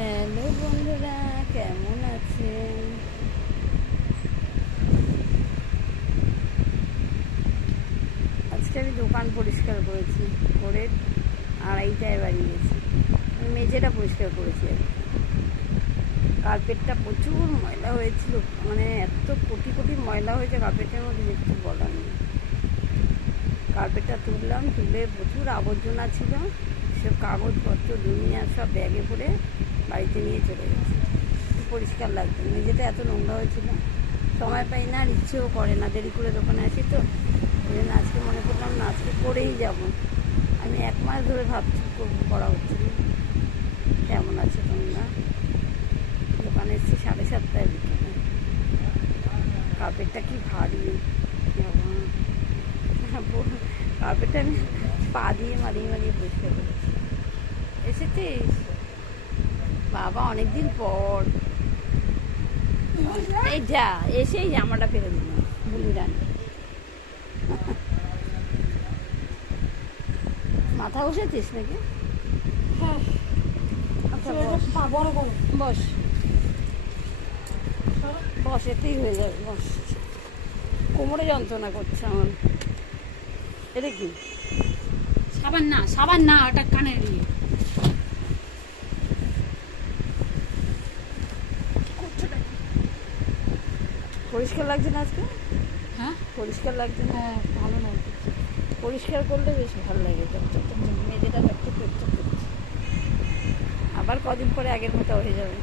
Hello বন্ধুরা, কেমন আছেন? আজকে আমি দোকান পরিষ্কার করেছি, করে 2:30টায় বাড়ি গেছি। মেঝেটা পরিষ্কার করেছি আর কি। কার্পেটটা প্রচুর ময়লা হয়েছিল, মানে এত কোটি কোটি ময়লা হয়েছে কার্পেটের মধ্যে যে কিছু বলার নেই। কার্পেটটা তুললাম, তুলে প্রচুর আবর্জনা ছিল, সব কাগজপত্র দুনিয়া সব ব্যাগে ভরে বাড়িতে নিয়ে চলে গেছে। পরিষ্কার লাগছে, মেঝেটা এত নোংরা হয়েছিল। সময় পাই না আর ইচ্ছেও করে না, দেরি করে দোকানে আসি তো, ওই জন্য আজকে মনে করলাম না, আজকে করেই যাব। আমি 1 মাস ধরে ভাবছি করা হচ্ছে না। কেমন আছে তোমরা? দোকানে এসেছি 7:30টায় বিকেলে। কার্পেটটা কি ভারী, কার্পেটটা আমি পা দিয়ে মারিয়ে মারিয়ে পরিষ্কার করেছি। এসেছিস বাবা অনেকদিন পর? এই যা, এসেই জামাটা ফেলে দিল বুলি রানী। মাথা বসেছিস নাকি? হ্যাঁ, আচ্ছা বস বস, এতেই হয়ে যাবে, বস। কোমরে যন্ত্রণা করছে আমার। এটা কি? সাবান না, ওটা কানের দিয়ে। পরিষ্কার লাগছে না আজকে? হ্যাঁ পরিষ্কার লাগছে না? হ্যাঁ, ভালো লাগছে। পরিষ্কার করলে বেশ ভালো লাগে, মেঝেটা চকচক চকচক করছে। আবার কদিন পরে আগের মতো হয়ে যাবে।